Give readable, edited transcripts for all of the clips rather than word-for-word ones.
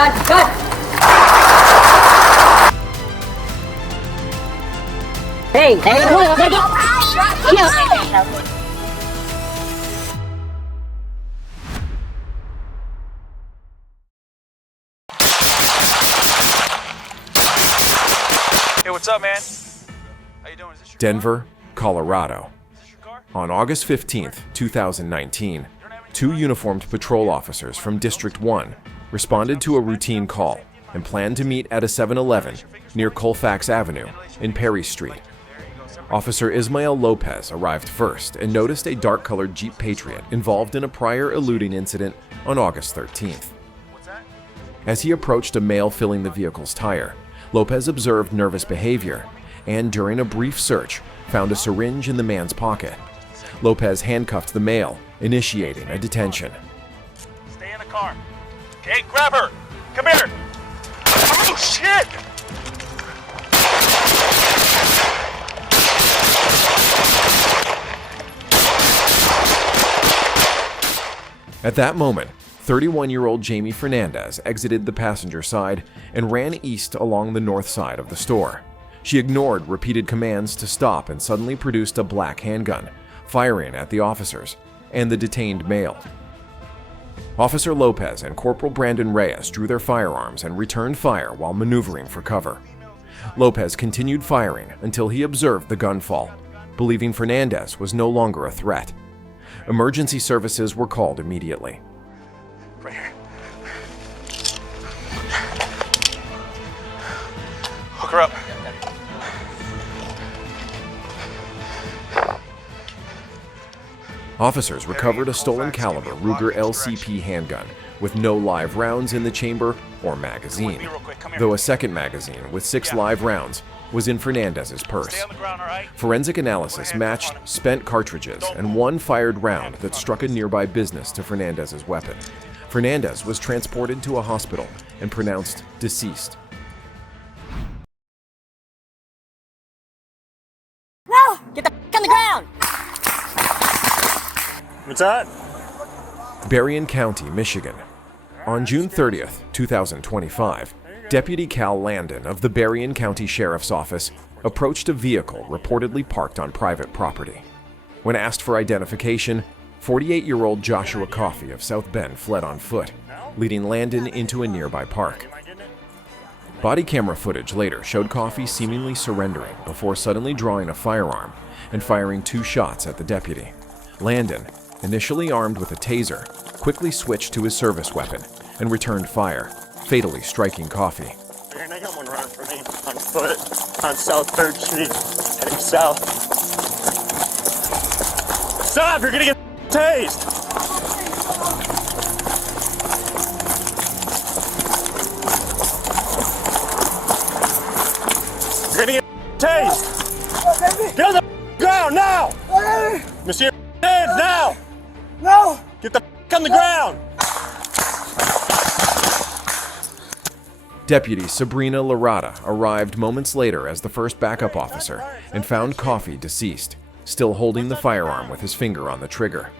Gun! Hey, Hey, what's up, man? How you doing? Is this your Denver, Colorado. Is this your car? On August 15th, 2019, two uniformed patrol officers from District 1 responded to a routine call and planned to meet at a 7-Eleven near Colfax Avenue in Perry Street. Officer Ismael Lopez arrived first and noticed a dark-colored Jeep Patriot involved in a prior eluding incident on August 13th. As he approached a male filling the vehicle's tire, Lopez observed nervous behavior and, during a brief search, found a syringe in the man's pocket. Lopez handcuffed the male, initiating a detention. Stay in the car. Okay, grab her. Come here. Oh, shit! At that moment, 31-year-old Jamie Fernandez exited the passenger side and ran east along the north side of the store. She ignored repeated commands to stop and suddenly produced a black handgun, firing at the officers and the detained male. Officer Lopez and Corporal Brandon Reyes drew their firearms and returned fire while maneuvering for cover. Lopez continued firing until he observed the gun fall, believing Fernandez was no longer a threat. Emergency services were called immediately. Right here. Hook her up. Officers recovered a stolen caliber Ruger LCP handgun with no live rounds in the chamber or magazine, though a second magazine with 6 live rounds was in Fernandez's purse. Forensic analysis matched spent cartridges and one fired round that struck a nearby business to Fernandez's weapon. Fernandez was transported to a hospital and pronounced deceased. No! Get the on the ground! What's that? Berrien County, Michigan. On June 30th, 2025, Deputy Cal Landon of the Berrien County Sheriff's Office approached a vehicle reportedly parked on private property. When asked for identification, 48-year-old Joshua Coffey of South Bend fled on foot, leading Landon into a nearby park. Body camera footage later showed Coffey seemingly surrendering before suddenly drawing a firearm and firing 2 shots at the deputy. Landon, initially armed with a taser, quickly switched to his service weapon and returned fire, fatally striking Coffey. And I got one running for me on foot on South 3rd Street, heading south. Stop! You're gonna get tased! You're gonna get tased! Get on the ground now! Monsieur, hands now! No! Get the on the ground! Deputy Sabrina Larata arrived moments later as the first backup officer and found Coffey deceased, still holding the firearm with his finger on the trigger.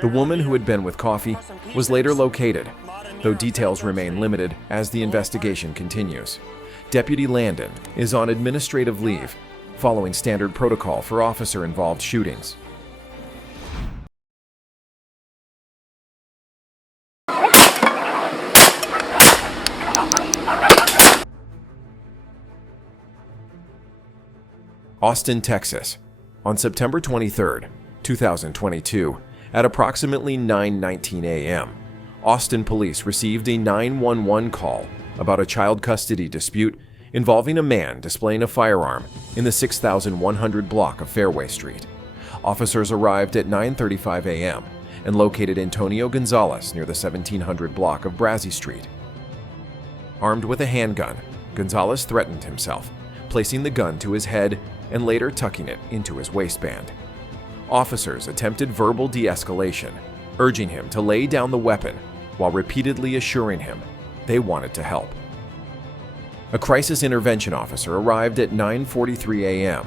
The woman who had been with Coffey was later located, though details remain limited as the investigation continues. Deputy Landon is on administrative leave, following standard protocol for officer-involved shootings. Austin, Texas. On September 23, 2022, at approximately 9:19 a.m., Austin police received a 911 call about a child custody dispute involving a man displaying a firearm in the 6100 block of Fairway Street. Officers arrived at 9:35 a.m. and located Antonio Gonzalez near the 1700 block of Brazee Street. Armed with a handgun, Gonzalez threatened himself, placing the gun to his head and later tucking it into his waistband. Officers attempted verbal de-escalation, urging him to lay down the weapon while repeatedly assuring him they wanted to help. A crisis intervention officer arrived at 9:43 a.m.,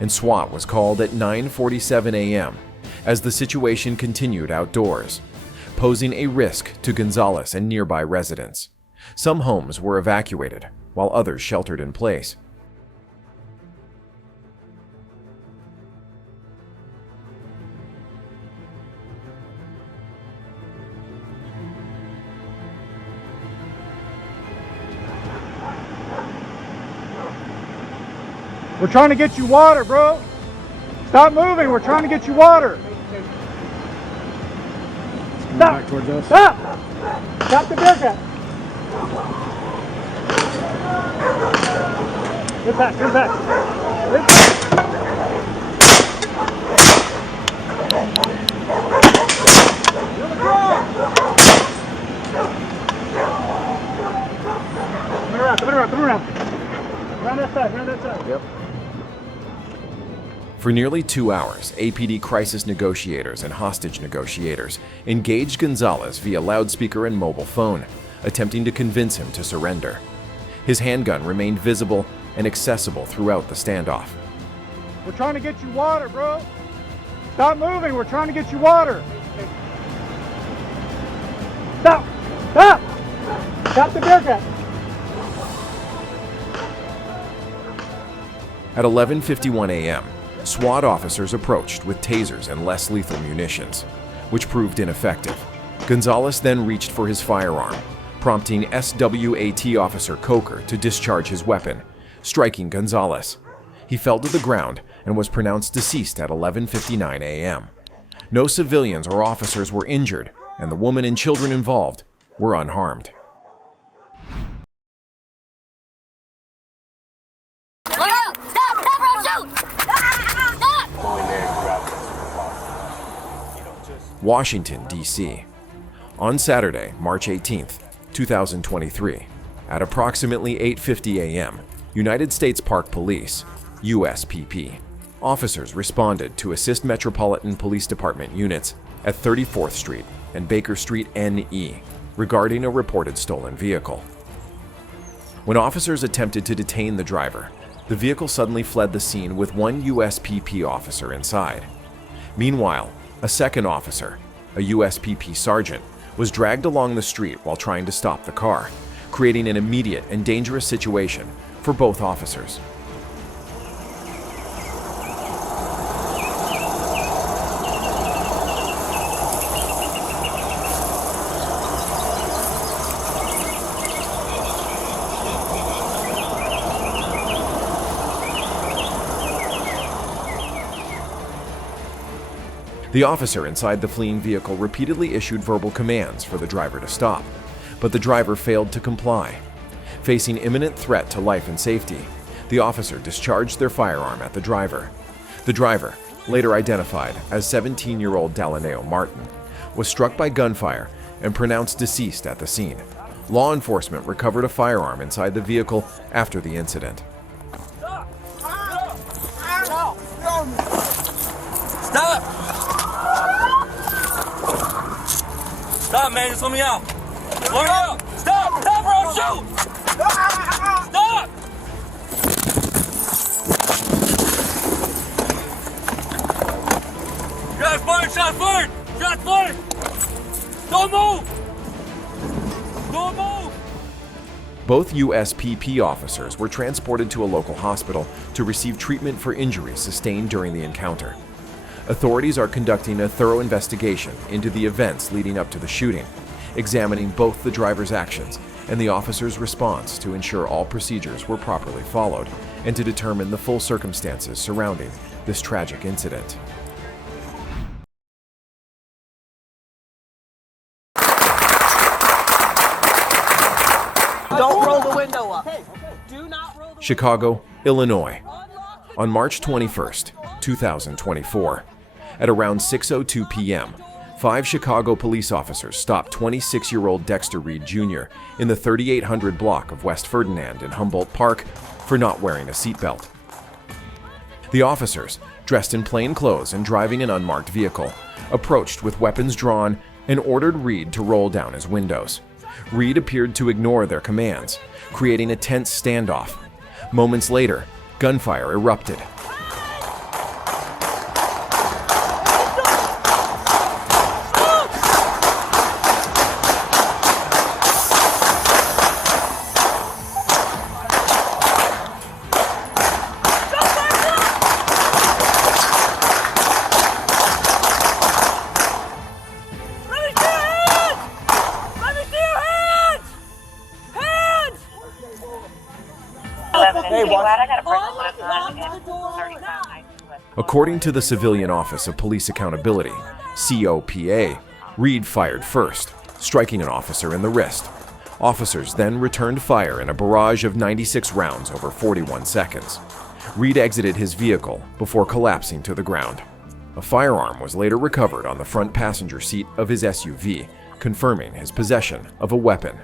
and SWAT was called at 9:47 a.m. as the situation continued outdoors, posing a risk to Gonzalez and nearby residents. Some homes were evacuated, while others sheltered in place. We're trying to get you water, bro. Stop moving. We're trying to get you water. Stop. Back towards us. Stop. Stop the Bearcat. Get back. Get back. Get back. Come around. Around that side. Yep. For nearly 2 hours, APD crisis negotiators and hostage negotiators engaged Gonzalez via loudspeaker and mobile phone, attempting to convince him to surrender. His handgun remained visible and accessible throughout the standoff. We're trying to get you water, bro. Stop moving. We're trying to get you water. Stop. Stop. Stop the Bearcat. At 11:51 a.m., SWAT officers approached with tasers and less lethal munitions, which proved ineffective. Gonzalez then reached for his firearm, prompting SWAT officer Coker to discharge his weapon, striking Gonzalez. He fell to the ground and was pronounced deceased at 11:59 a.m. No civilians or officers were injured, and the woman and children involved were unharmed. Look out! Stop! Stop, bro! Shoot! Stop! Washington, D.C. On Saturday, March 18, 2023, at approximately 8:50 a.m., United States Park Police, USPP, officers responded to assist Metropolitan Police Department units at 34th Street and Baker Street NE regarding a reported stolen vehicle. When officers attempted to detain the driver, the vehicle suddenly fled the scene with one USPP officer inside. Meanwhile, a second officer, a USPP sergeant, was dragged along the street while trying to stop the car, creating an immediate and dangerous situation for both officers. The officer inside the fleeing vehicle repeatedly issued verbal commands for the driver to stop, but the driver failed to comply. Facing imminent threat to life and safety, the officer discharged their firearm at the driver. The driver, later identified as 17-year-old Dalaneo Martin, was struck by gunfire and pronounced deceased at the scene. Law enforcement recovered a firearm inside the vehicle after the incident. Stop! Stop, man. Just let me out. Let me out. Stop! Stop, bro! Shoot! Stop! Shots fired! Shots fired! Shots fired! Don't move! Don't move! Both USPP officers were transported to a local hospital to receive treatment for injuries sustained during the encounter. Authorities are conducting a thorough investigation into the events leading up to the shooting, examining both the driver's actions and the officer's response to ensure all procedures were properly followed and to determine the full circumstances surrounding this tragic incident. Don't roll the window up. Do not roll the Chicago, Illinois. On March 21st, 2024, at around 6:02 p.m., 5 Chicago police officers stopped 26-year-old Dexter Reed Jr. in the 3800 block of West Ferdinand in Humboldt Park for not wearing a seatbelt. The officers, dressed in plain clothes and driving an unmarked vehicle, approached with weapons drawn and ordered Reed to roll down his windows. Reed appeared to ignore their commands, creating a tense standoff. Moments later, gunfire erupted. According to the Civilian Office of Police Accountability, COPA, Reed fired first, striking an officer in the wrist. Officers then returned fire in a barrage of 96 rounds over 41 seconds. Reed exited his vehicle before collapsing to the ground. A firearm was later recovered on the front passenger seat of his SUV, confirming his possession of a weapon.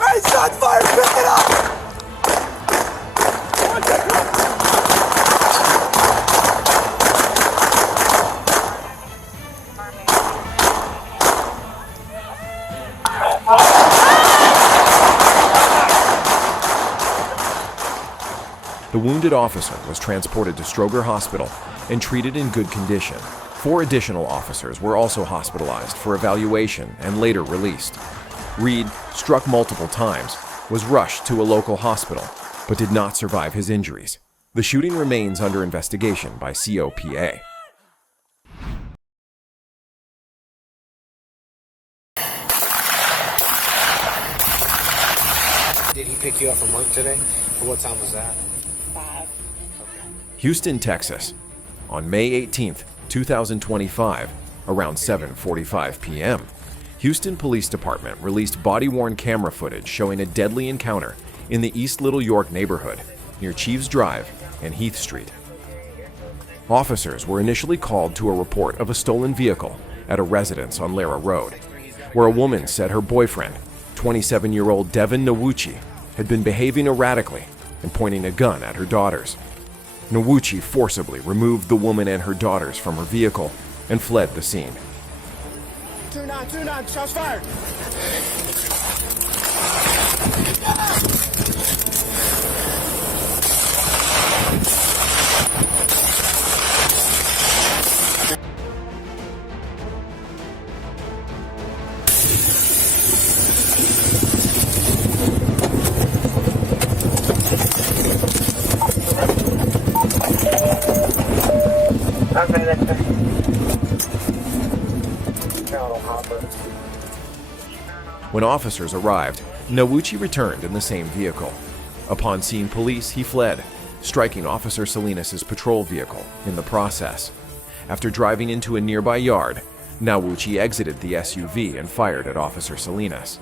Hey, shot fire! Pick it up! The wounded officer was transported to Stroger Hospital and treated in good condition. 4 additional officers were also hospitalized for evaluation and later released. Reed, struck multiple times, was rushed to a local hospital, but did not survive his injuries. The shooting remains under investigation by COPA. Did he pick you up from work today? Or what time was that? Houston, Texas. On May 18, 2025, around 7:45 p.m., Houston Police Department released body-worn camera footage showing a deadly encounter in the East Little York neighborhood near Chiefs Drive and Heath Street. Officers were initially called to a report of a stolen vehicle at a residence on Lara Road, where a woman said her boyfriend, 27-year-old Devin Nwuchi, had been behaving erratically and pointing a gun at her daughters. Nwuchi forcibly removed the woman and her daughters from her vehicle and fled the scene. 2-9, shots fired! When officers arrived, Nwuchi returned in the same vehicle. Upon seeing police, he fled, striking Officer Salinas' patrol vehicle in the process. After driving into a nearby yard, Nwuchi exited the SUV and fired at Officer Salinas.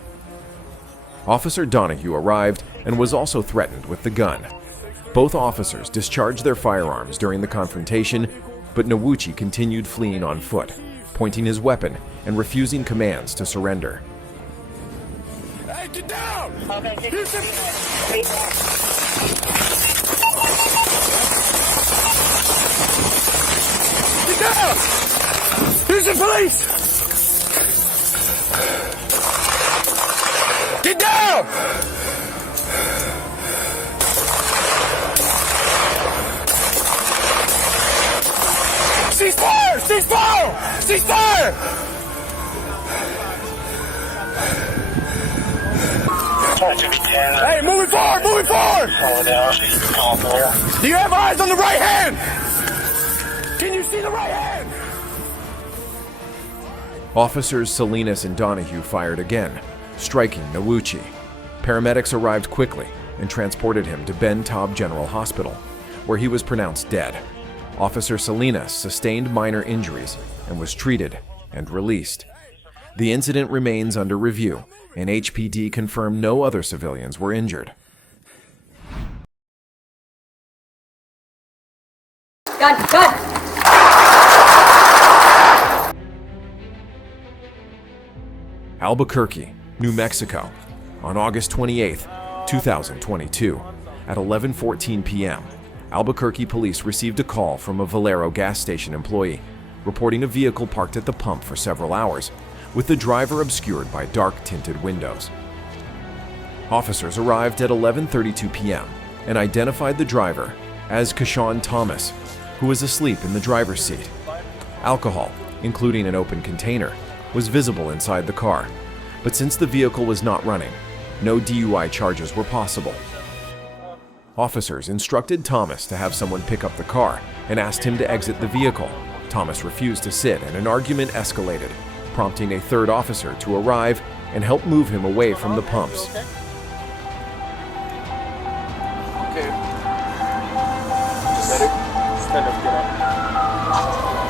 Officer Donahue arrived and was also threatened with the gun. Both officers discharged their firearms during the confrontation, but Nwuchi continued fleeing on foot, pointing his weapon and refusing commands to surrender. Hey, get down! Get down! Here's the police! Get down! Cease fire! Cease fire! Cease fire! Hey, moving forward! Moving forward! Do you have eyes on the right hand? Can you see the right hand? Officers Salinas and Donahue fired again, striking Nwuchi. Paramedics arrived quickly and transported him to Ben Taub General Hospital, where he was pronounced dead. Officer Salinas sustained minor injuries and was treated and released. The incident remains under review, and HPD confirmed no other civilians were injured. Gun! Albuquerque, New Mexico, on August 28, 2022, at 11:14 p.m., Albuquerque police received a call from a Valero gas station employee reporting a vehicle parked at the pump for several hours, with the driver obscured by dark-tinted windows. Officers arrived at 11:32 p.m. and identified the driver as Kashawn Thomas, who was asleep in the driver's seat. Alcohol, including an open container, was visible inside the car, but since the vehicle was not running, no DUI charges were possible. Officers instructed Thomas to have someone pick up the car and asked him to exit the vehicle. Thomas refused to sit and an argument escalated, prompting a third officer to arrive and help move him away from the pumps. Okay. Just stand up, get out.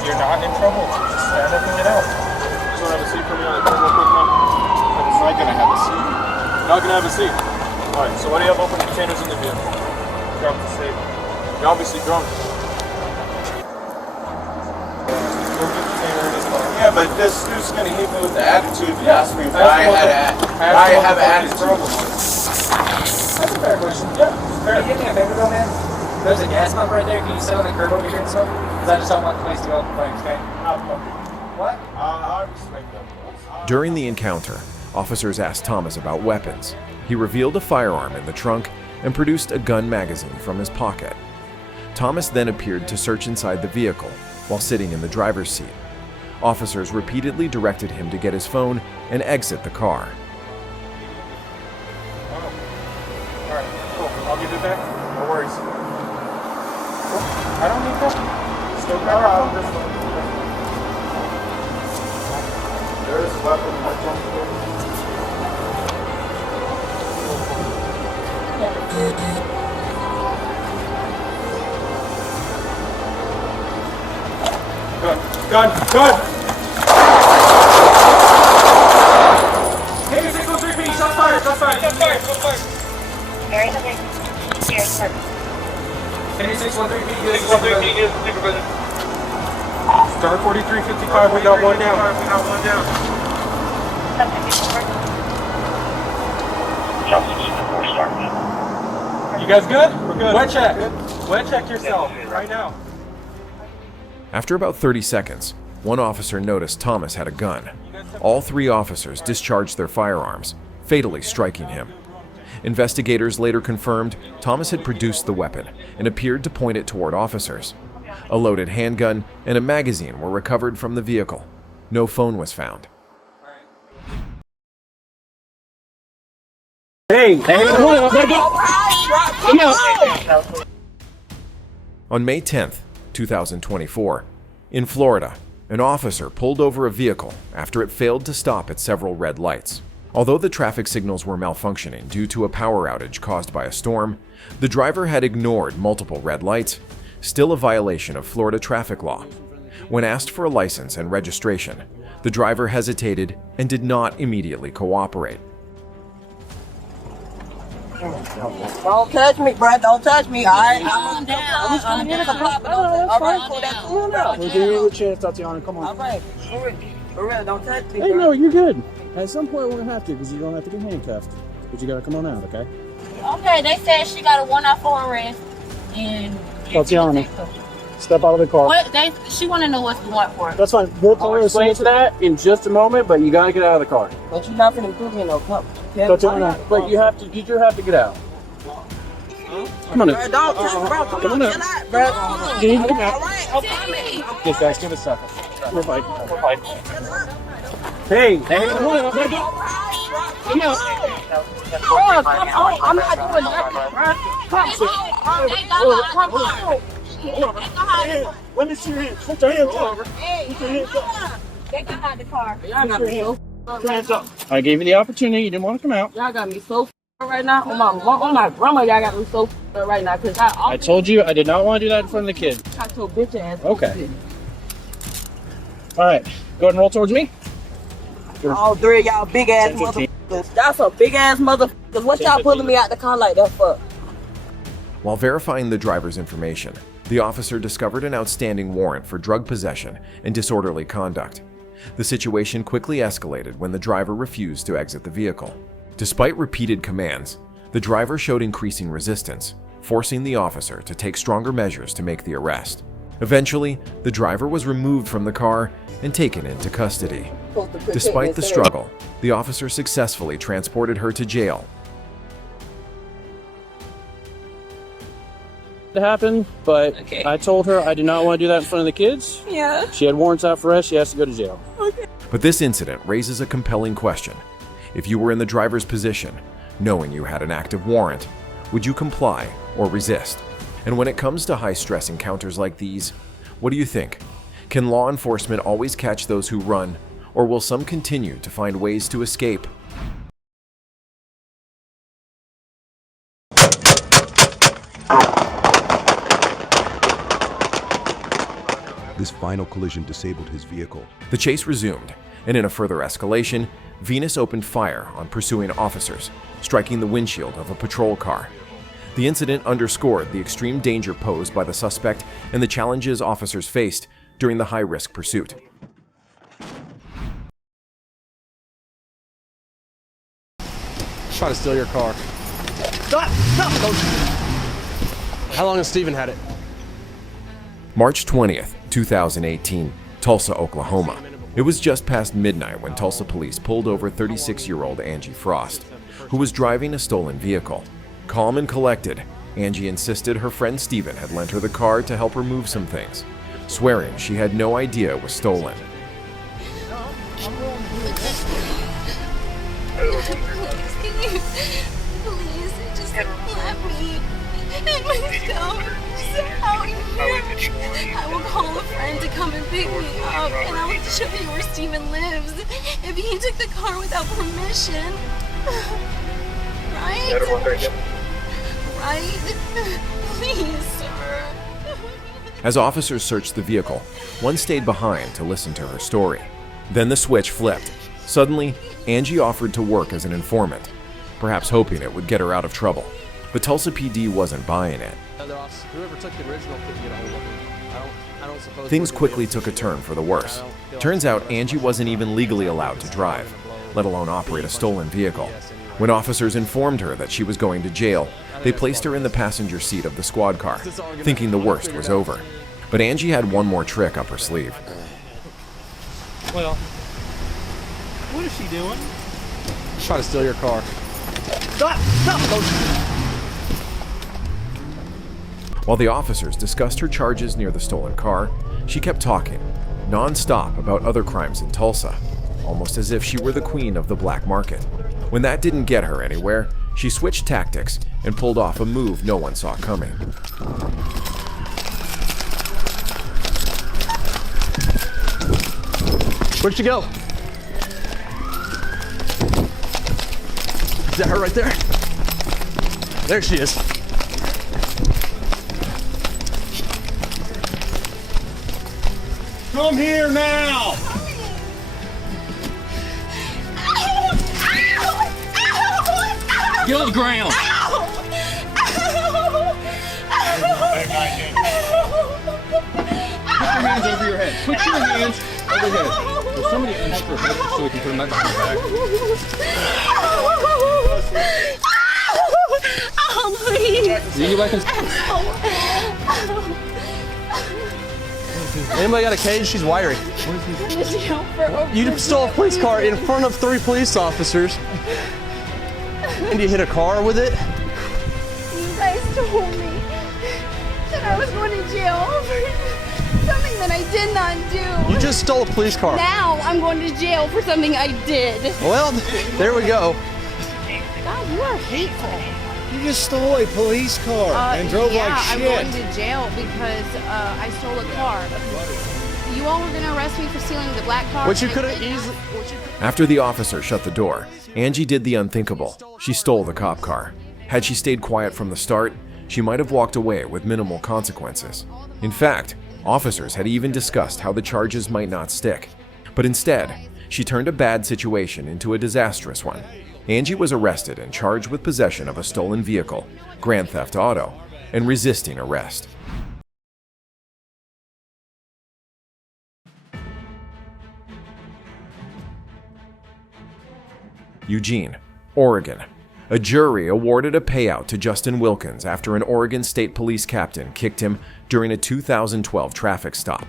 You're not in trouble. Just stand up and get out. Just want to have a seat for me on the curb real quick, man. I'm not going to have a seat. You're not going to have a seat. All right, so why do you have open containers in the vehicle? Drop the safe. You're obviously drunk. Yeah, but this dude's gonna hit me with the attitude and ask me why I have an attitude. That's a fair question. Yeah. Can you give me a favor though, man? There's a gas pump right there. Can you sit on the curb over here and stuff? Because I just don't want the place to go up in flames, okay? What? I respect that. During the encounter, officers asked Thomas about weapons. He revealed a firearm in the trunk and produced a gun magazine from his pocket. Thomas then appeared to search inside the vehicle while sitting in the driver's seat. Officers repeatedly directed him to get his phone and exit the car. Alright, cool. I'll give it back. No worries. Cool. I don't need that. Still got this one. There's a weapon in my trunk. Gun! Hey, 613 feet, shots fired! Very okay. Here, sir. Hey, 613 feet, get supervision. Star 4355, we got one down. You guys good? We're good. Wet check yourself right now. After about 30 seconds, one officer noticed Thomas had a gun. All three officers discharged their firearms, fatally striking him. Investigators later confirmed Thomas had produced the weapon and appeared to point it toward officers. A loaded handgun and a magazine were recovered from the vehicle. No phone was found. On May 10th, 2024, in Florida, an officer pulled over a vehicle after it failed to stop at several red lights. Although the traffic signals were malfunctioning due to a power outage caused by a storm, the driver had ignored multiple red lights, still a violation of Florida traffic law. When asked for a license and registration, the driver hesitated and did not immediately cooperate. Don't touch me, bro. Don't touch me. All right. Calm down. I'm just gonna get some pop. All right, cool. That's cool now. We'll give you a chance, Tatiana. Come on. All right. For real, don't touch me, Hey, bro. no, you're good. At some point, we're gonna have to, because you don't have to get handcuffed. But you gotta come on out, okay? Okay, they said she got a 1-4 arrest. And Tatiana, step out of the car. what she want to know what's the warrant for. That's fine. We'll tell her explain to that in just a moment, but you gotta get out of the car. But you're not gonna put me in no cup. Tatiana, but you have to get out. Come on in. Bro, don't touch, bro. Come on, in. chill out, bro. You need to come out. All right, okay. Just guys, give us a second. We're fighting. Hey, come on, come out. Bro, come on. I'm not doing nothing, bro. Come on. Let me see your hands. Put your hands up. Hey, they got out the car. Y'all got me so Put your hands up. I gave you the opportunity. You didn't want to come out. Y'all got me so right now. On my grandma, y'all got me so right now. Cause I told you I did not want to do that in front of the kid. got your bitch ass. Okay. All right. Go ahead and roll towards me. All three of y'all big ass 10-15. motherfuckers. Y'all some big ass motherfuckers. What y'all pulling me out the car like that for? While verifying the driver's information, the officer discovered an outstanding warrant for drug possession and disorderly conduct. The situation quickly escalated when the driver refused to exit the vehicle. Despite repeated commands, the driver showed increasing resistance, forcing the officer to take stronger measures to make the arrest. Eventually, the driver was removed from the car and taken into custody. Despite the struggle, the officer successfully transported her to jail. It happened, but Okay. I told her I did not want to do that in front of the kids. Yeah. She had warrants out for arrest. She has to go to jail. But this incident raises a compelling question. If you were in the driver's position, knowing you had an active warrant, Would you comply or resist? And when it comes to high-stress encounters like these, what do you think? Can law enforcement always catch those who run, or will some continue to find ways to escape? This final collision disabled his vehicle. The chase resumed, and in a further escalation, Venus opened fire on pursuing officers, striking the windshield of a patrol car. The incident underscored the extreme danger posed by the suspect and the challenges officers faced during the high-risk pursuit. Try to steal your car. Stop! Stop! Don't. How long has Steven had it? March 20th, 2018, Tulsa, Oklahoma. It was just past midnight when Tulsa police pulled over 36-year-old Angie Frost, who was driving a stolen vehicle. Calm and collected, Angie insisted her friend Steven had lent her the car to help her move some things, swearing she had no idea it was stolen. Please, just let me and my stuff out here. I will call a friend to come and pick me up, and I will show you where Steven lives if he took the car without permission. Right? Right? Please, sir. As officers searched the vehicle, one stayed behind to listen to her story. Then the switch flipped. Suddenly, Angie offered to work as an informant, perhaps hoping it would get her out of trouble. But Tulsa PD wasn't buying it. Whoever took the original couldn't get a hold of him. I don't suppose Things quickly took a turn for the worse. Turns out Angie wasn't even legally allowed to drive, let alone operate a stolen vehicle. When officers informed her that she was going to jail, they placed her in the passenger seat of the squad car, thinking the worst was over. But Angie had one more trick up her sleeve. Well, what is she doing? Try to steal your car. Stop! Stop! Don't. While the officers discussed her charges near the stolen car, she kept talking, non-stop, about other crimes in Tulsa, almost as if she were the queen of the black market. When that didn't get her anywhere, she switched tactics and pulled off a move no one saw coming. Where'd she go? Is that her right there? There she is. Come here now! Get on the ground! Put your hands over your head. Put your hands over your head. Will somebody inject her head so we can put them back on her back? Oh, please. You go back and... Anybody got a cage? She's wiry. You stole a police car in front of 3 police officers. And you hit a car with it? You guys told me that I was going to jail for something that I did not do. You just stole a police car. Now I'm going to jail for something I did. Well, there we go. God, you are hateful. You just stole a police car and drove like shit. Yeah, I'm going to jail because I stole a car. You all were going to arrest me for stealing the black car. Which you could have easily... After the officer shut the door, Angie did the unthinkable. She stole the cop car. Had she stayed quiet from the start, she might have walked away with minimal consequences. In fact, officers had even discussed how the charges might not stick. But instead, she turned a bad situation into a disastrous one. Angie was arrested and charged with possession of a stolen vehicle, grand theft auto, and resisting arrest. Eugene, Oregon. A jury awarded a payout to Justin Wilkins after an Oregon State Police captain kicked him during a 2012 traffic stop.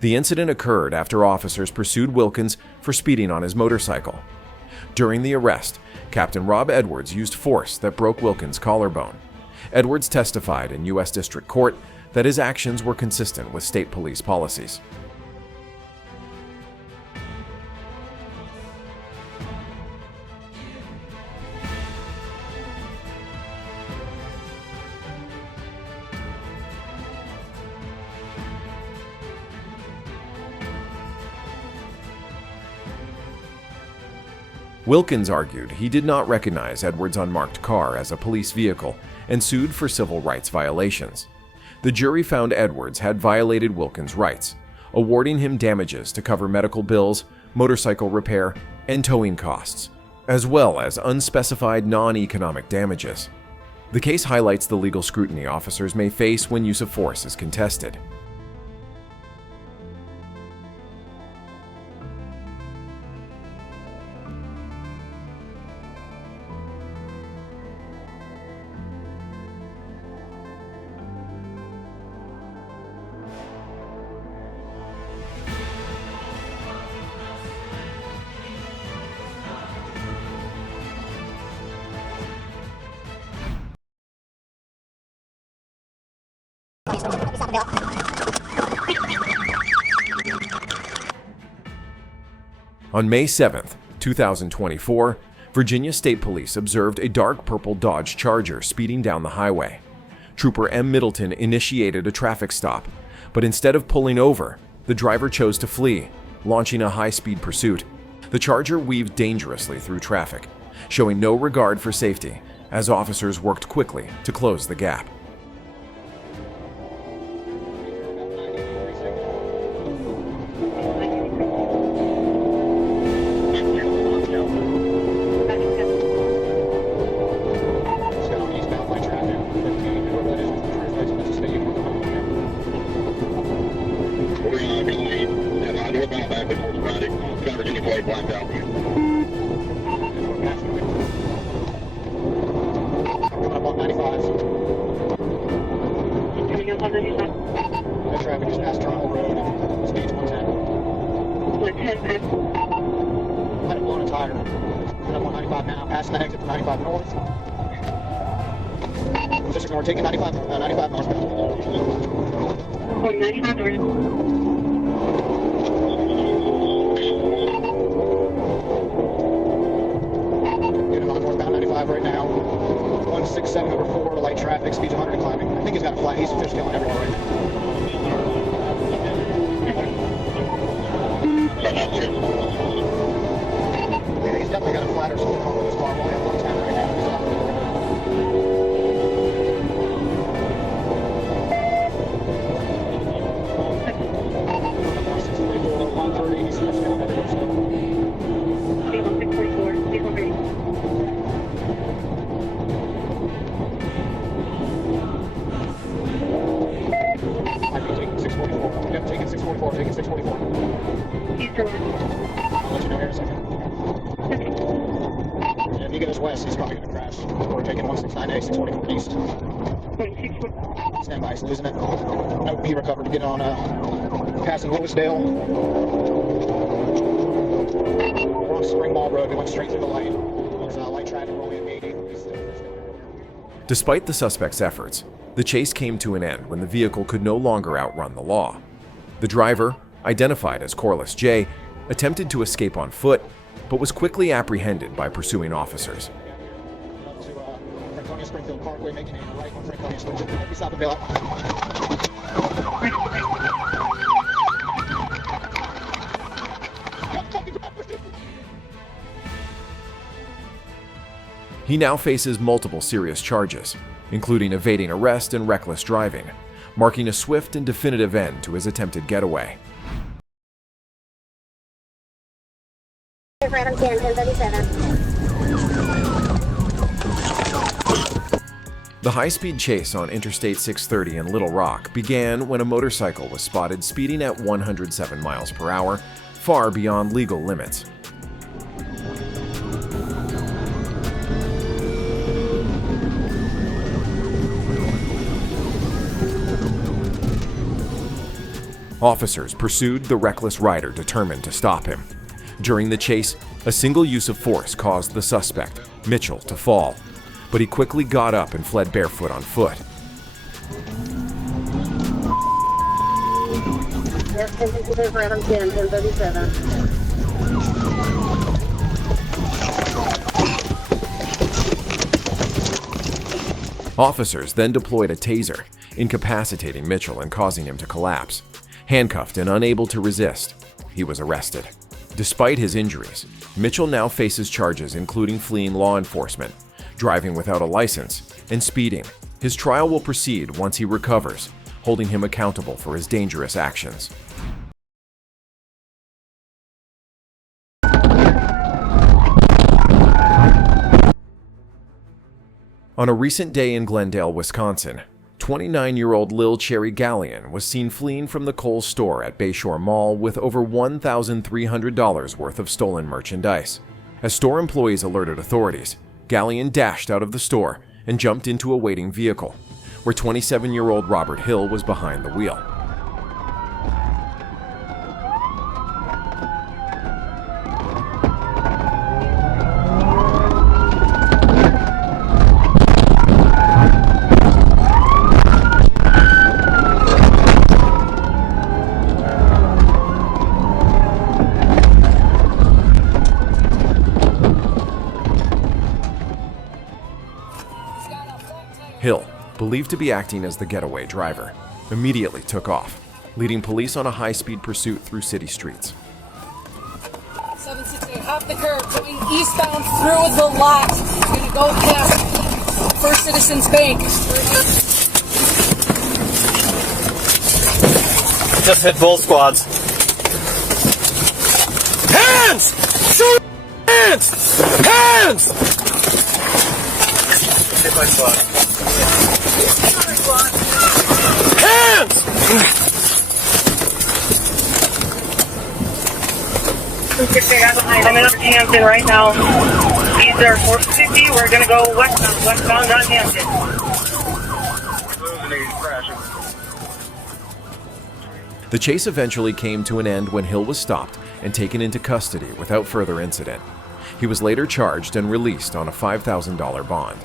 The incident occurred after officers pursued Wilkins for speeding on his motorcycle. During the arrest, Captain Rob Edwards used force that broke Wilkins' collarbone. Edwards testified in U.S. District Court that his actions were consistent with state police policies. Wilkins argued he did not recognize Edwards' unmarked car as a police vehicle and sued for civil rights violations. The jury found Edwards had violated Wilkins' rights, awarding him damages to cover medical bills, motorcycle repair, and towing costs, as well as unspecified non-economic damages. The case highlights the legal scrutiny officers may face when use of force is contested. On May 7, 2024, Virginia State Police observed a dark purple Dodge Charger speeding down the highway. Trooper M. Middleton initiated a traffic stop, but instead of pulling over, the driver chose to flee, launching a high-speed pursuit. The Charger weaved dangerously through traffic, showing no regard for safety, as officers worked quickly to close the gap. Traffic just passed Terminal Road, stage 110. Might have blown a tire. I'm on 95 now, passing the exit to 95 north. Just ignore, taking 95 north. 95 north. Getting on northbound 95 right now. 167 over 4, light traffic, speeds 100 climbing. I think he's got a flat, he's just going everywhere right now. Yeah, he's definitely got a flatter something wrong with his car. We'll have 110 right now. Taking 644. He's driving. I'll let you know here in a second. Yeah, if he goes west, he's probably going to crash. We're taking 169A, 644 east. Stand by, he's losing it. Nope, he recovered to get on passing Lewisdale. We're on Spring Mall Road, we went straight through the light. There's light traffic rolling at 80. Despite the suspect's efforts, the chase came to an end when the vehicle could no longer outrun the law. The driver, identified as Corliss J., attempted to escape on foot, but was quickly apprehended by pursuing officers. Franconia Springfield Parkway, making a right on Franconia Springfield. He's out the bill. He now faces multiple serious charges, including evading arrest and reckless driving, marking a swift and definitive end to his attempted getaway. Right on 1037. The high-speed chase on Interstate 630 in Little Rock began when a motorcycle was spotted speeding at 107 miles per hour, far beyond legal limits. Officers pursued the reckless rider determined to stop him. During the chase, a single use of force caused the suspect, Mitchell, to fall, but he quickly got up and fled barefoot on foot. Right on 1037. Officers then deployed a taser, incapacitating Mitchell and causing him to collapse. Handcuffed and unable to resist, he was arrested. Despite his injuries, Mitchell now faces charges including fleeing law enforcement, driving without a license, and speeding. His trial will proceed once he recovers, holding him accountable for his dangerous actions. On a recent day in Glendale, Wisconsin, 29-year-old Lil Cherry Gallion was seen fleeing from the Kohl's store at Bayshore Mall with over $1,300 worth of stolen merchandise. As store employees alerted authorities, Gallion dashed out of the store and jumped into a waiting vehicle, where 27-year-old Robert Hill was behind the wheel. Hill, believed to be acting as the getaway driver, immediately took off, leading police on a high-speed pursuit through city streets. 768, hop the curb, going eastbound through the lot. You're gonna go past First Citizens Bank. Just hit both squads. Hands! Shoot! Hands! Hands! Hit my squad. Hands! I'm in Hampton right now. These are 450. We're going to go westbound on Hampton. The chase eventually came to an end when Hill was stopped and taken into custody without further incident. He was later charged and released on a $5,000 bond.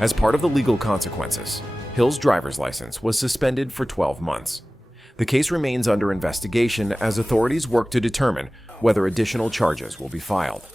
As part of the legal consequences, Hill's driver's license was suspended for 12 months. The case remains under investigation as authorities work to determine whether additional charges will be filed.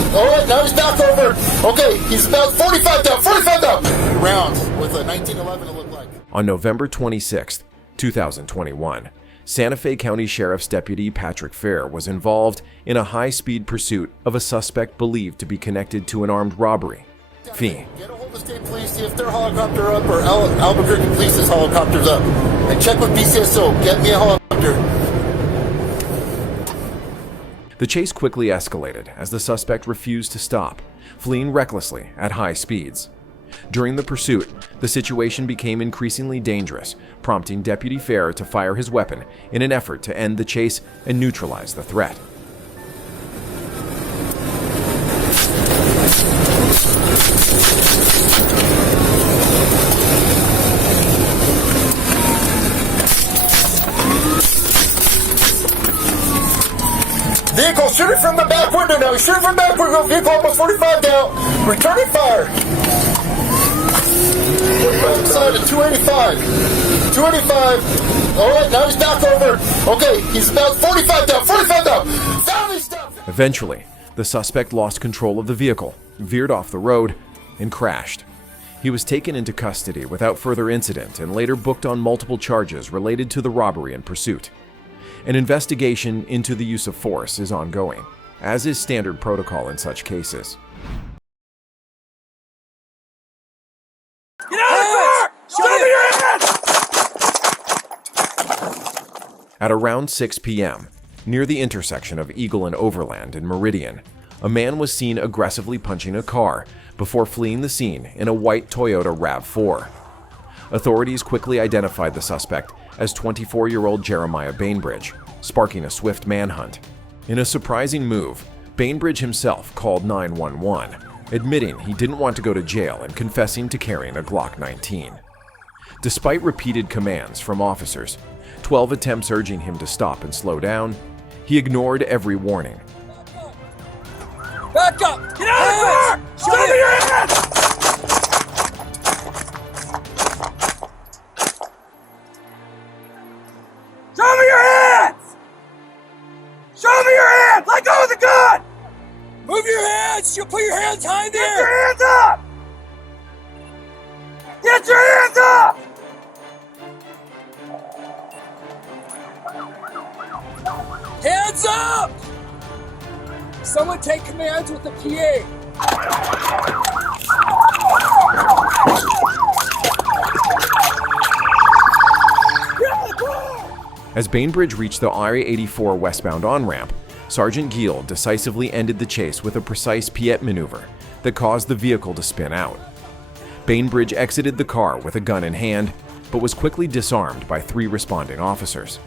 All right, now he's back over. Okay, he's about 45 down. Round with a 1911 it looked like. On November 26, 2021, Santa Fe County Sheriff's Deputy Patrick Fair was involved in a high-speed pursuit of a suspect believed to be connected to an armed robbery. Fee. Get a hold of state police, see if their helicopter up or Albuquerque police's helicopter's up. And check with BCSO, get me a helicopter. The chase quickly escalated as the suspect refused to stop, fleeing recklessly at high speeds. During the pursuit, the situation became increasingly dangerous, prompting Deputy Fair to fire his weapon in an effort to end the chase and neutralize the threat. Vehicle shooting from the back window now. He's shooting from the back window. Vehicle almost 45 down. Returning fire. Side of 285. 285. All right, now he's back over. Okay, he's about 45 down. 45 down. Down these steps. Eventually, the suspect lost control of the vehicle, veered off the road, and crashed. He was taken into custody without further incident and later booked on multiple charges related to the robbery and pursuit. An investigation into the use of force is ongoing, as is standard protocol in such cases. Get out of the car! Show me your hands! At around 6 p.m., near the intersection of Eagle and Overland in Meridian, a man was seen aggressively punching a car before fleeing the scene in a white Toyota RAV4. Authorities quickly identified the suspect as 24-year-old Jeremiah Bainbridge, sparking a swift manhunt. In a surprising move, Bainbridge himself called 911, admitting he didn't want to go to jail and confessing to carrying a Glock 19. Despite repeated commands from officers, 12 attempts urging him to stop and slow down, he ignored every warning. Back up! Get out of the car! Show me your hands! Show me your hands! Show me your hands! Let go of the gun! Move your hands! You put your hands behind there! Get your hands up! Get your hands up! Someone take commands with the PA. As Bainbridge reached the I-84 westbound on-ramp, Sergeant Giel decisively ended the chase with a precise piette maneuver that caused the vehicle to spin out. Bainbridge exited the car with a gun in hand, but was quickly disarmed by 3 responding officers.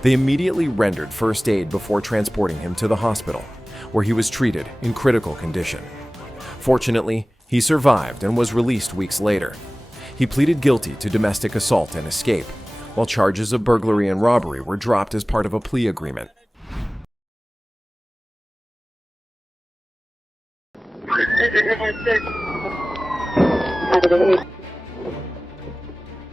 They immediately rendered first aid before transporting him to the hospital, where he was treated in critical condition. Fortunately, he survived and was released weeks later. He pleaded guilty to domestic assault and escape, while charges of burglary and robbery were dropped as part of a plea agreement.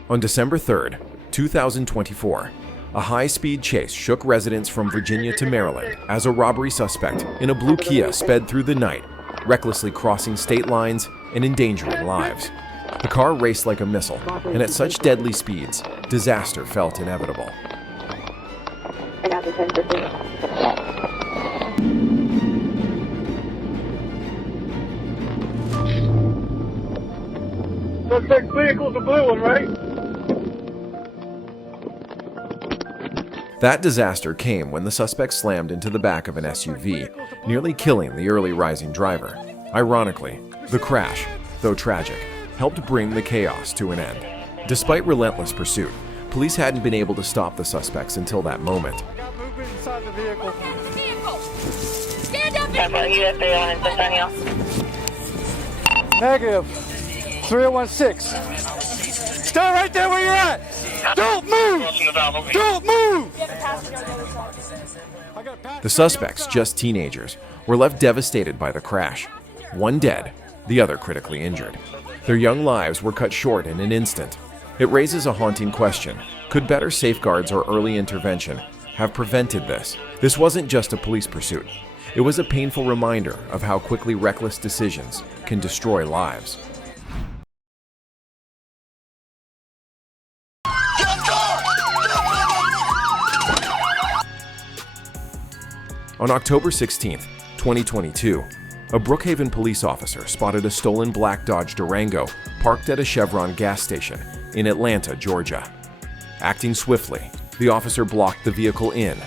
On December 3rd, 2024, a high-speed chase shook residents from Virginia to Maryland as a robbery suspect in a blue Kia sped through the night, recklessly crossing state lines and endangering lives. The car raced like a missile, and at such deadly speeds, disaster felt inevitable. Suspect vehicle's a blue one, right? That disaster came when the suspect slammed into the back of an SUV, nearly killing the early rising driver. Ironically, the crash, though tragic, helped bring the chaos to an end. Despite relentless pursuit, police hadn't been able to stop the suspects until that moment. Movement inside the vehicle. Stand up! Negative. 316. Stay right there where you're at. Don't move! Don't move! The suspects, just teenagers, were left devastated by the crash. One dead, the other critically injured. Their young lives were cut short in an instant. It raises a haunting question. Could better safeguards or early intervention have prevented this? This wasn't just a police pursuit. It was a painful reminder of how quickly reckless decisions can destroy lives. On October 16, 2022, a Brookhaven police officer spotted a stolen black Dodge Durango parked at a Chevron gas station in Atlanta, Georgia. Acting swiftly, the officer blocked the vehicle in,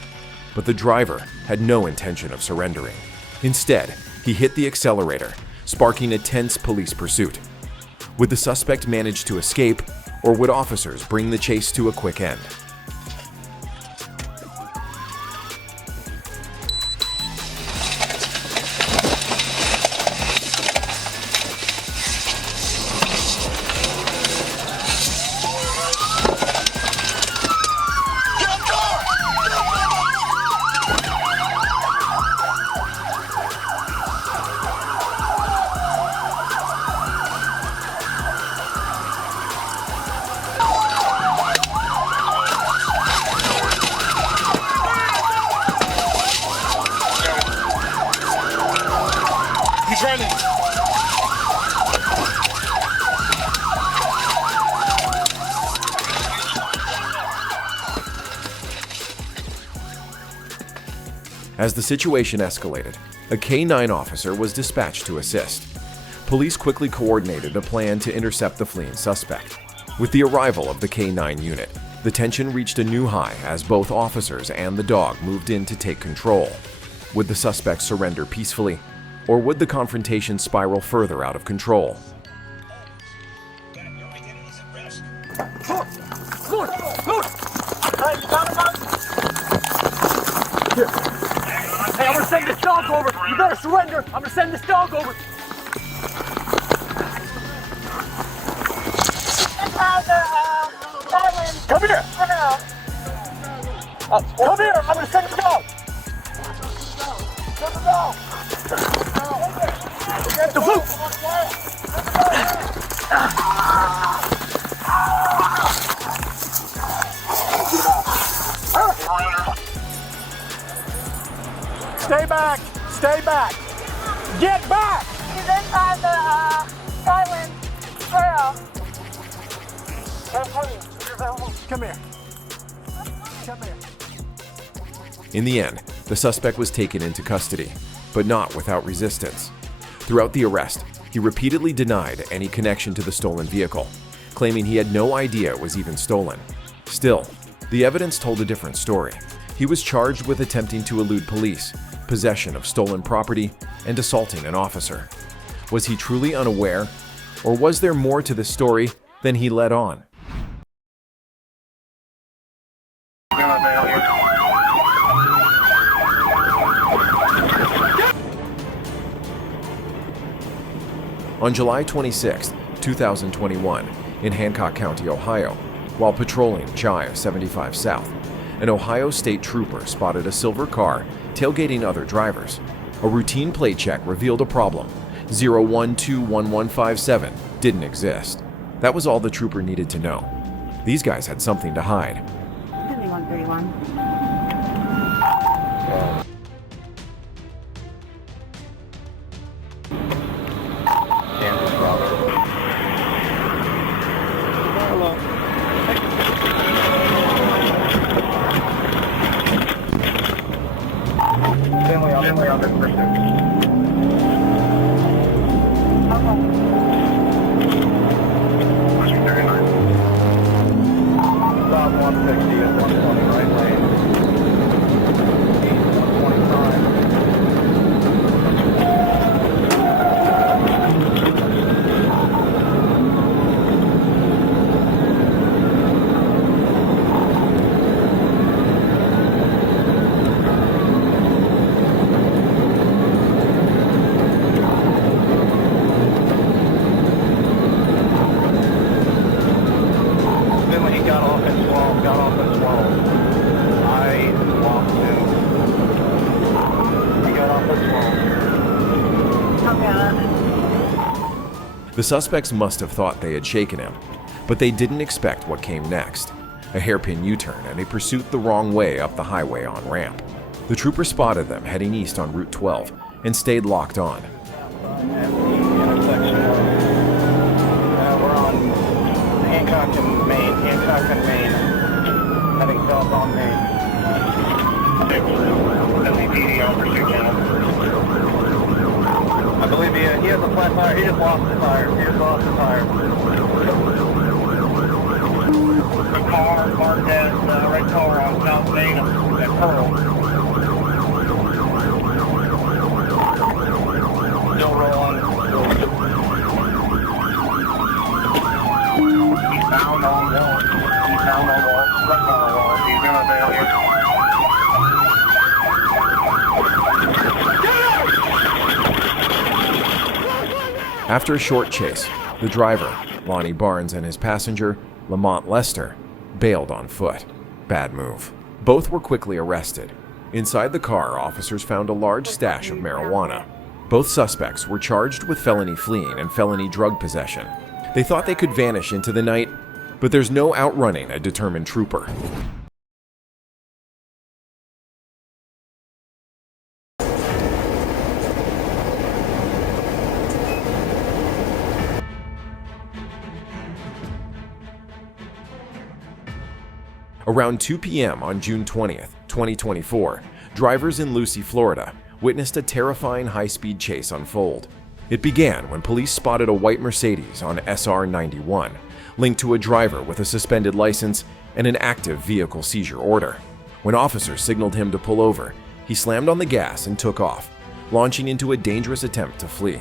but the driver had no intention of surrendering. Instead, he hit the accelerator, sparking a tense police pursuit. Would the suspect manage to escape, or would officers bring the chase to a quick end? As the situation escalated, a K-9 officer was dispatched to assist. Police quickly coordinated a plan to intercept the fleeing suspect. With the arrival of the K-9 unit, the tension reached a new high as both officers and the dog moved in to take control. Would the suspect surrender peacefully, or would the confrontation spiral further out of control? Hey, I'm gonna send this dog over. You better surrender. I'm gonna send this dog over. Come here. Come here. I'm gonna send the dog. Send the dog. The boot. Stay back! Stay back! Get back! He's inside the Skyland Trail. Come here. Come here. In the end, the suspect was taken into custody. but not without resistance. Throughout the arrest, he repeatedly denied any connection to the stolen vehicle, claiming he had no idea it was even stolen. Still, the evidence told a different story. He was charged with attempting to elude police, possession of stolen property, and assaulting an officer. Was he truly unaware, or was there more to the story than he let on? On July 26, 2021, in Hancock County, Ohio, while patrolling I-75 South, an Ohio State trooper spotted a silver car tailgating other drivers. A routine plate check revealed a problem. 0121157 didn't exist. That was all the trooper needed to know. These guys had something to hide. 7131. The suspects must have thought they had shaken him, but they didn't expect what came next. A hairpin U-turn and a pursuit the wrong way up the highway on ramp. The trooper spotted them heading east on Route 12 and stayed locked on. We're on Hancock and Main, heading south on Main. LAPD on pursuit channel. I believe he has a flat tire. He just lost the tire. The car marked as red car on South Main at Carroll. Still rolling. He's bound on wall. Red car wall. He's gonna bail here. After a short chase, the driver, Lonnie Barnes, and his passenger, Lamont Lester, bailed on foot. Bad move. Both were quickly arrested. Inside the car, officers found a large stash of marijuana. Both suspects were charged with felony fleeing and felony drug possession. They thought they could vanish into the night, but there's no outrunning a determined trooper. Around 2 p.m. on June 20th, 2024, drivers in Lucy, Florida, witnessed a terrifying high-speed chase unfold. It began when police spotted a white Mercedes on SR 91, linked to a driver with a suspended license and an active vehicle seizure order. When officers signaled him to pull over, he slammed on the gas and took off, launching into a dangerous attempt to flee.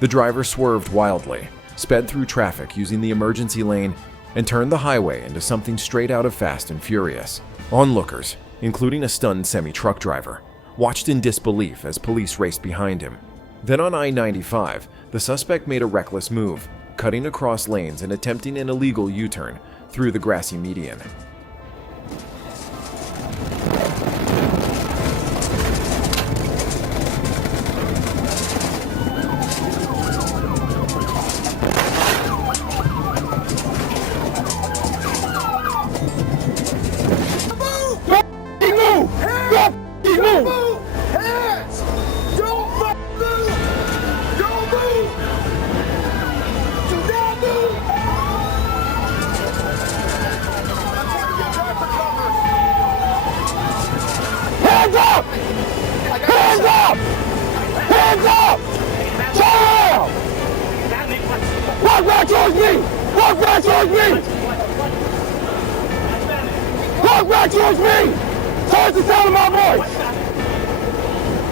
The driver swerved wildly, sped through traffic using the emergency lane, and turned the highway into something straight out of Fast and Furious. Onlookers, including a stunned semi-truck driver, watched in disbelief as police raced behind him. Then on I-95, the suspect made a reckless move, cutting across lanes and attempting an illegal U-turn through the grassy median. back towards me! Walk back towards me! Towards the sound of my voice!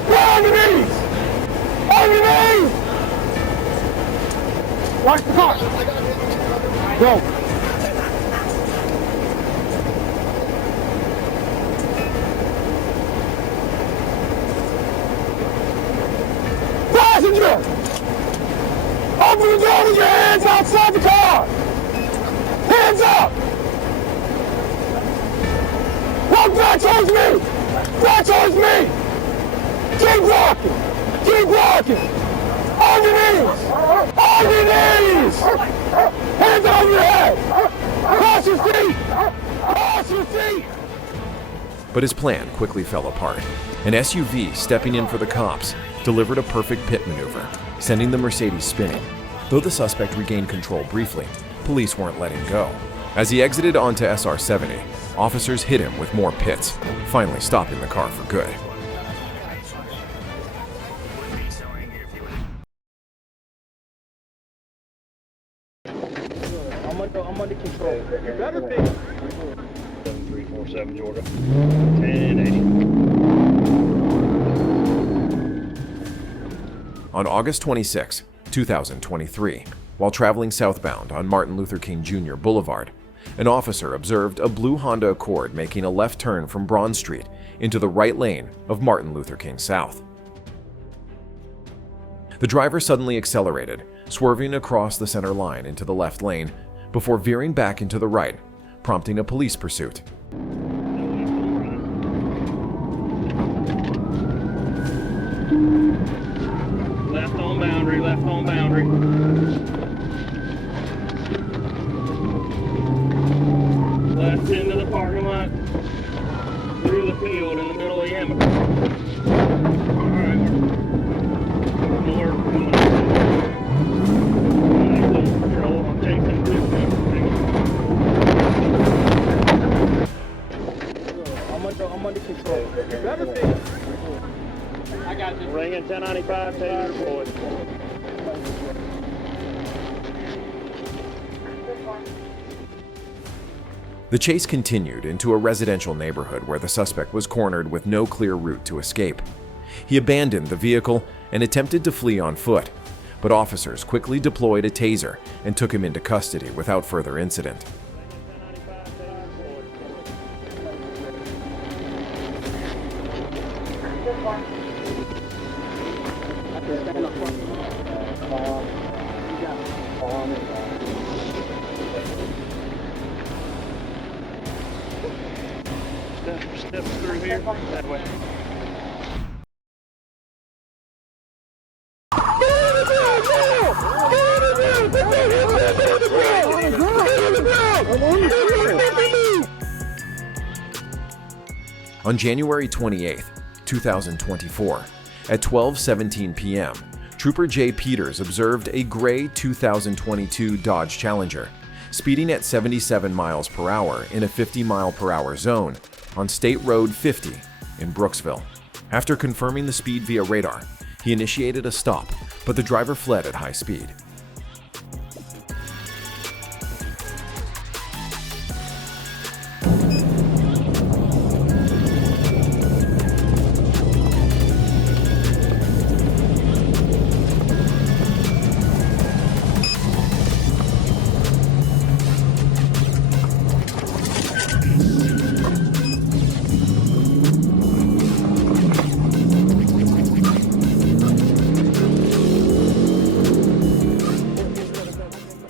Get on your knees! On your knees! Watch the car! Go! Passenger! Open the door with your hands outside the car! Hands up! Walk back towards me! Back towards me! Keep walking! Keep walking! On your knees! On your knees! Hands over your head! Cross your feet! Cross your feet! But his plan quickly fell apart. An SUV stepping in for the cops delivered a perfect pit maneuver, sending the Mercedes spinning. Though the suspect regained control briefly, police weren't letting go. As he exited onto SR 70, officers hit him with more pits, finally stopping the car for good. I'm under control. You better be. 7347 Georgia. 1080. On August 26, 2023, while traveling southbound on Martin Luther King Jr. Boulevard, an officer observed a blue Honda Accord making a left turn from Braun Street into the right lane of Martin Luther King South. The driver suddenly accelerated, swerving across the center line into the left lane before veering back into the right, prompting a police pursuit. Left on boundary, left on boundary. Left into the parking lot. Through the field in the middle of the amateur. Alright. North. Control. I'm taking this. I'm under control. You better be. I got you. Ringing 1095 taser deployed. The chase continued into a residential neighborhood where the suspect was cornered with no clear route to escape. He abandoned the vehicle and attempted to flee on foot, but officers quickly deployed a taser and took him into custody without further incident. Steps through here, that way. On January 28, 2024, at 12:17 p.m., Trooper J. Peters observed a gray 2022 Dodge Challenger speeding at 77 miles per hour in a 50-mile-per-hour zone on State Road 50 in Brooksville. After confirming the speed via radar, he initiated a stop, but the driver fled at high speed.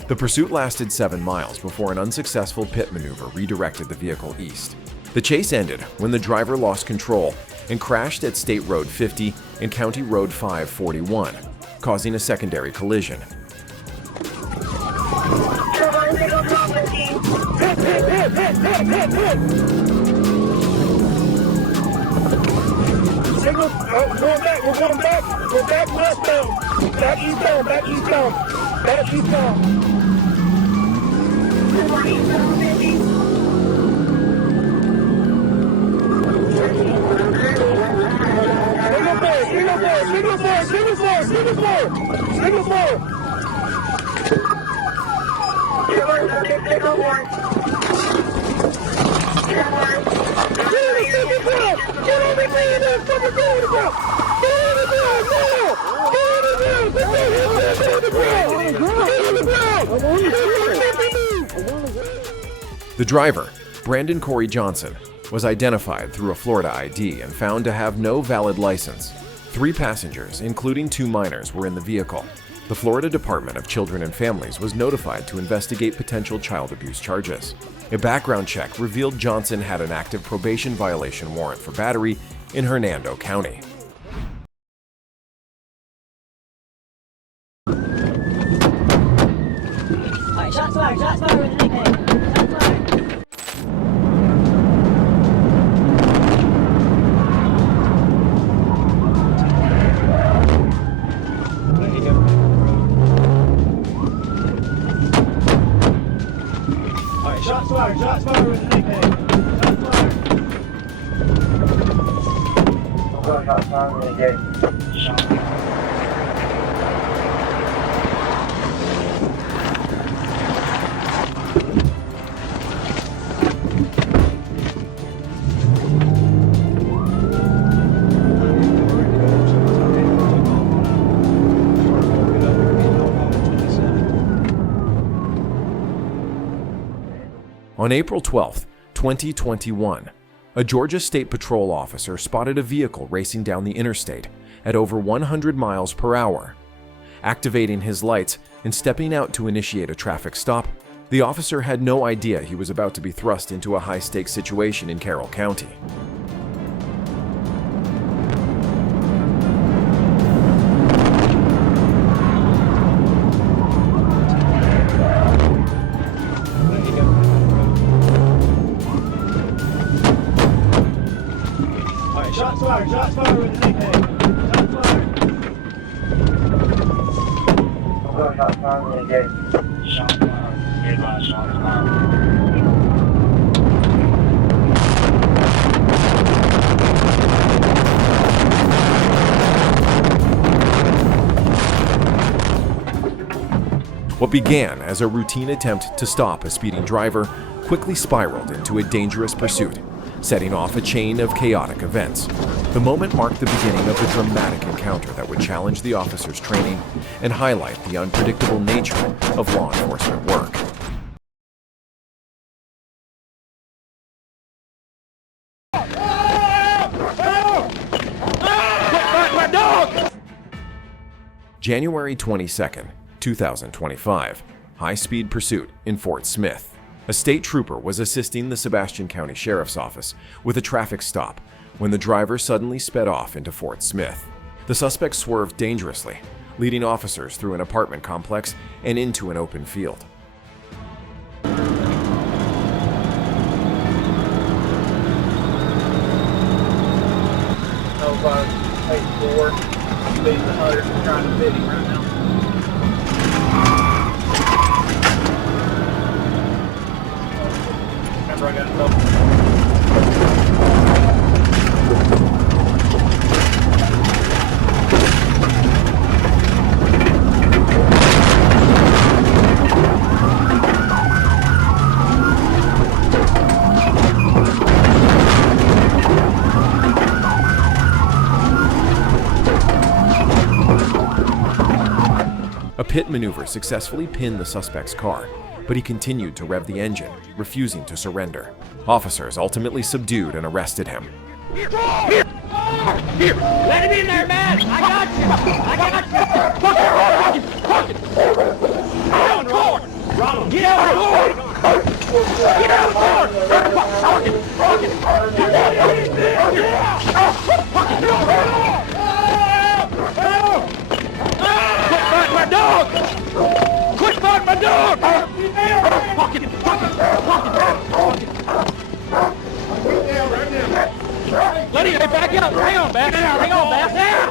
The pursuit lasted 7 miles before an unsuccessful pit maneuver redirected the vehicle east. The chase ended when the driver lost control and crashed at State Road 50 and County Road 541, causing a secondary collision. Signal, going back, we're coming back. We're back westbound. Back eastbound, back eastbound. Back eastbound. Signal 4. The driver, Brandon Corey Johnson, was identified through a Florida ID and found to have no valid license. 3 passengers, including 2 minors, were in the vehicle. The Florida Department of Children and Families was notified to investigate potential child abuse charges. A background check revealed Johnson had an active probation violation warrant for battery in Hernando County. Alright, shots fired with the nickname. Shots fired. Shots fired with the nickname. Shots fired with the nickname. On April 12, 2021, a Georgia State Patrol officer spotted a vehicle racing down the interstate at over 100 miles per hour. Activating his lights and stepping out to initiate a traffic stop, the officer had no idea he was about to be thrust into a high-stakes situation in Carroll County. Shots fired with the nickname. Shots fired. Shots fired with the nickname. Shots fired. Shots fired. What began as a routine attempt to stop a speeding driver quickly spiraled into a dangerous pursuit, setting off a chain of chaotic events. The moment marked the beginning of a dramatic encounter that would challenge the officer's training and highlight the unpredictable nature of law enforcement work. January 22nd, 2025, high-speed pursuit in Fort Smith. A state trooper was assisting the Sebastian County Sheriff's Office with a traffic stop when the driver suddenly sped off into Fort Smith. The suspect swerved dangerously, leading officers through an apartment complex and into an open field. Page 4, leaving the 100, trying to fit him right now. Remember, I got a A pit maneuver successfully pinned the suspect's car, but he continued to rev the engine, refusing to surrender. Officers ultimately subdued and arrested him. Here! Let him in there, man! I got you! Fuck it! Get out of the car! Ronald, get out of the car! Get out of the car! Fuck it! Get out! Quit fighting my dog! Quit fighting my dog! Fuck it! Let him back up! Hang on, back! Hang on, back! Now!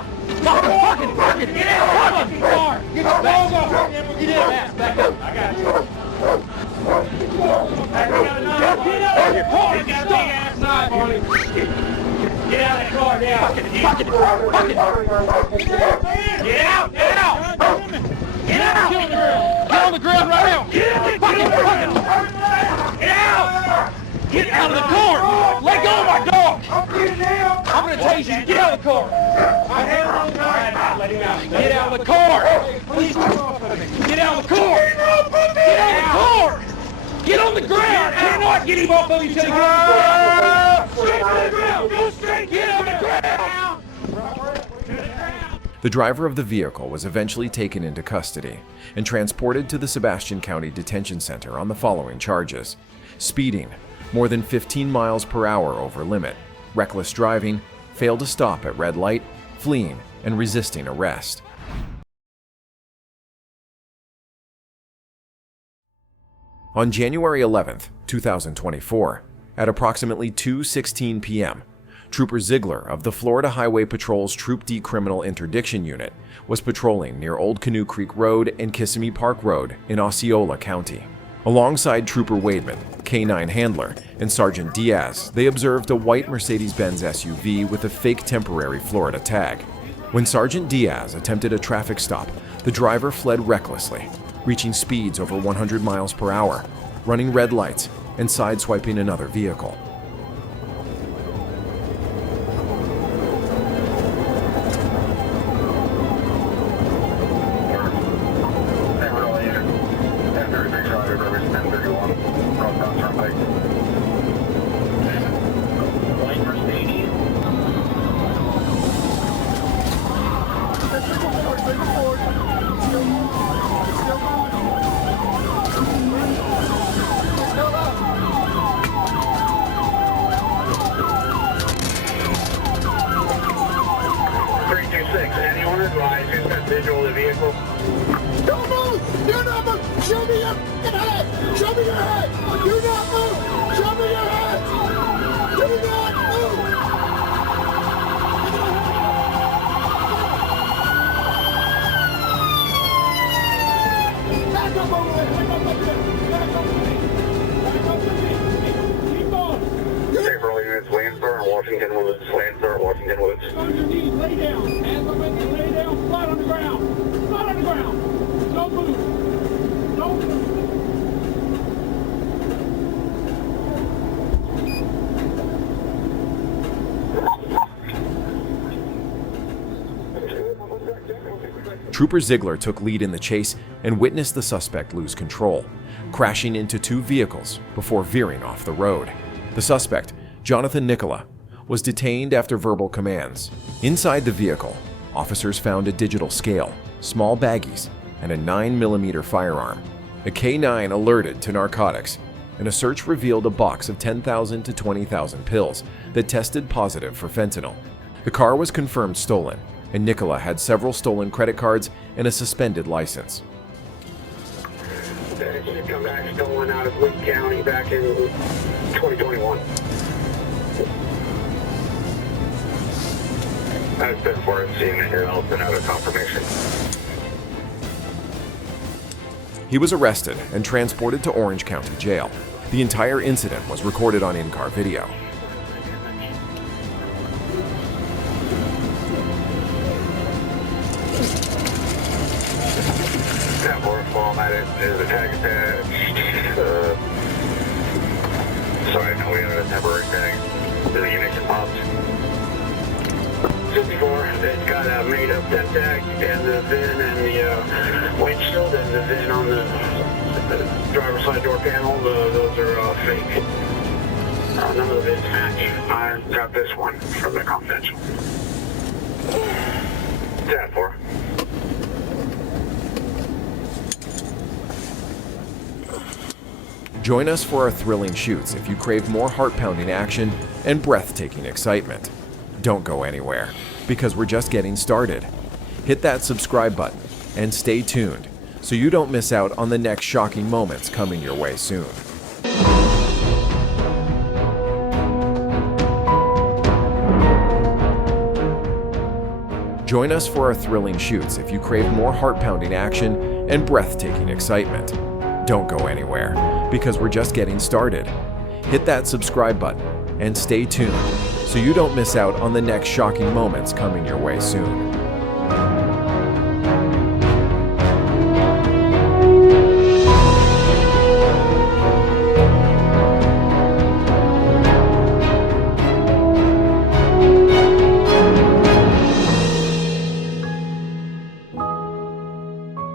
Fuck it! Get out! Fucking car! Get your balls off! Get in, back up! I got you. Get out of your car! Get out of that car now! Fuck it! Get out! Get out! Get on the ground! Get on the ground right now! Get on the fucking ground! Get out! Get out of the car! Let go of my dog! I'm gonna tase you. Get out of the car! My hand on the car! Let him out. Get out of the car! Please get off of me. Get out of the car! Get out of the car! Get on the ground! I cannot get him off of you until he gets on the ground! Straight to the ground! Go straight! Get on the ground! The driver of the vehicle was eventually taken into custody and transported to the Sebastian County Detention Center on the following charges: speeding, more than 15 miles per hour over limit, reckless driving, failed to stop at red light, fleeing, and resisting arrest. On January 11th, 2024, at approximately 2:16 p.m., Trooper Ziegler of the Florida Highway Patrol's Troop D Criminal Interdiction Unit was patrolling near Old Canoe Creek Road and Kissimmee Park Road in Osceola County. Alongside Trooper Wademan, K-9 handler, and Sergeant Diaz, they observed a white Mercedes-Benz SUV with a fake temporary Florida tag. When Sergeant Diaz attempted a traffic stop, the driver fled recklessly, reaching speeds over 100 miles per hour, running red lights, and sideswiping another vehicle. Anyone advise who's got visual of the vehicle? Don't move! Do not move! Show me your head! Show me your head! Do not move! Show me your head! Do not move! Back up over there! Back up over there! Back up to me! Back up to me! Keep going! Several units, Lansdowne, Washington Woods, Lansdowne, Washington Woods. On your knees, lay down. Hands up and lay down, flat on the ground. Flat on the ground. Don't move. Don't move. Trooper Ziegler took lead in the chase and witnessed the suspect lose control, crashing into two vehicles before veering off the road. The suspect, Jonathan Nicola, was detained after verbal commands. Inside the vehicle, officers found a digital scale, small baggies, and a 9mm firearm. A K-9 alerted to narcotics, and a search revealed a box of 10,000 to 20,000 pills that tested positive for fentanyl. The car was confirmed stolen, and Nicola had several stolen credit cards and a suspended license. That should come back stolen out of Lee County back in 2021. I've been for it, seeing it here, I'll send out a confirmation. He was arrested and transported to Orange County Jail. The entire incident was recorded on in-car video. That board formatted is a tag attached. Sorry, no, we have a temporary tag. The ignition popped. 54, it's got a made-up dead tag and the VIN and the windshield and the VIN on the driver's side door panel. Those are fake. None of the VINs match. I got this one from the confidential. Tab 4. Join us for our thrilling shoots if you crave more heart-pounding action and breathtaking excitement. Don't go anywhere, because we're just getting started. Hit that subscribe button and stay tuned so you don't miss out on the next shocking moments coming your way soon. Join us for our thrilling shoots if you crave more heart-pounding action and breathtaking excitement. Don't go anywhere, because we're just getting started. Hit that subscribe button and stay tuned so you don't miss out on the next shocking moments coming your way soon.